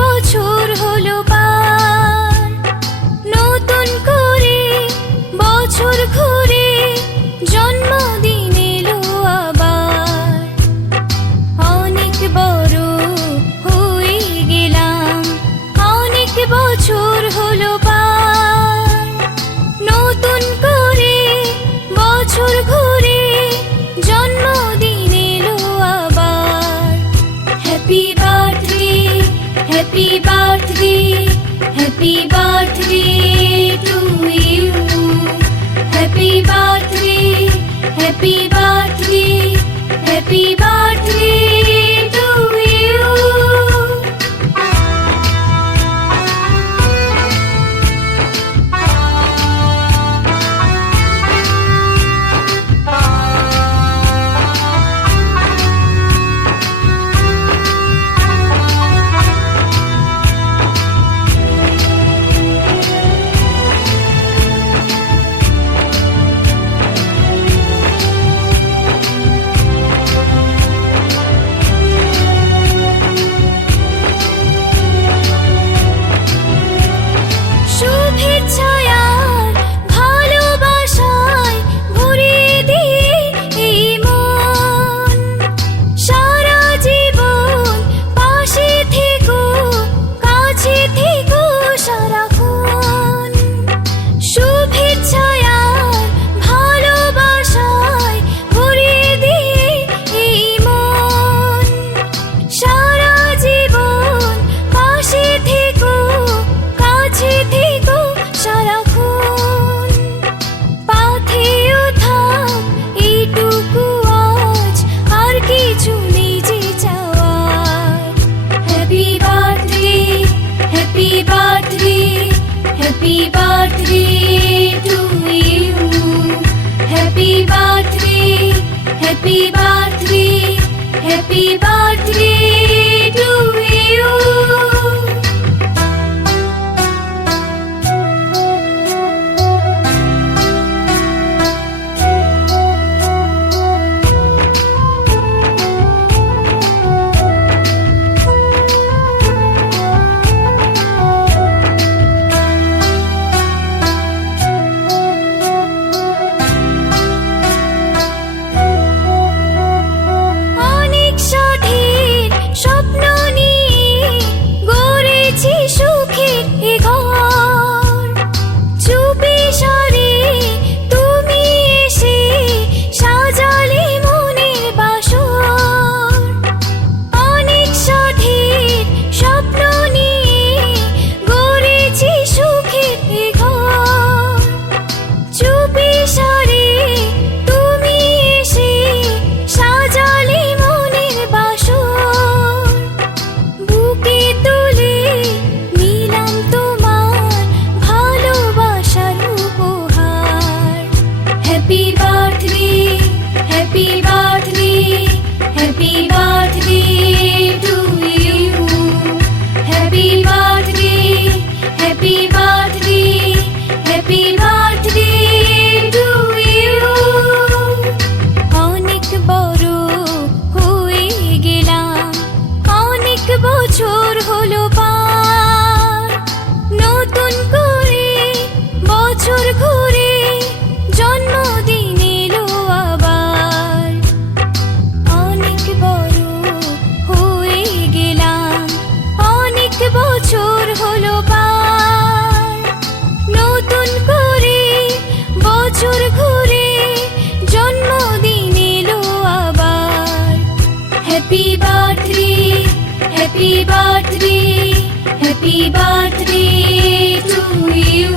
বছর হলো পার, নতুন করে বছর ঘুরে জন্মদিন এলো আবার। অনেক বড় হয়ে গেলাম, অনেক বছর হলো পার, নতুন করে বছর ঘুরে জন্মদিন এলো আবার। Happy birthday, happy birthday, happy birthday to you. Happy birthday, happy birthday, happy birthday to you. শুভেচ্ছায় আর ভালোবাসায় ভরিয়ে দিয়ে এই মন, সারা জীবন পাশে থেকো, কাছে থেকো সারাক্ষণ। শুভেচ্ছায় আর ভালোবাসায় ভরিয়ে দিয়ে এই মন, সারা জীবন পাশে থেকো, কাছে থেকো সারাক্ষণ। পাথেও থাক এইটুকু আজ, আর কিছু নেই যে চাওয়ার। Happy birthday, happy birthday, happy birthday to you. Happy birthday, happy birthday, happy birthday to you. অনেক সাথীর স্বপ্ন নিয়ে গড়েছি সুখের এ ঘর। চুপি সারে তুমি এসে সাজালে মনের বাসর। অনেক সাথীর স্বপ্ন নিয়ে গড়েছি সুখের এ ঘর। চুপি সারে তুমি এসে সাজালে মনের বাসর। বুকে তুলে নিলাম তোমার ভালোবাসার উপহার। Happy birthday, happy birthday, happy birthday to you. Happy birthday, happy birthday, happy birthday to you. অনেক বড় হয়ে গেলাম, অনেক বছর হলো পার, নতুন করে বছর ঘুরে জন্মদিন এলো আবার। অনেক বড় হয়ে গেলাম, অনেক বছর হলো পার, নতুন করে বছর ঘুরে জন্মদিন এলো আবার। Happy birthday, happy birthday, happy birthday to you.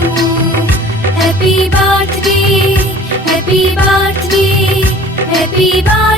Happy birthday, happy birthday, happy birthday.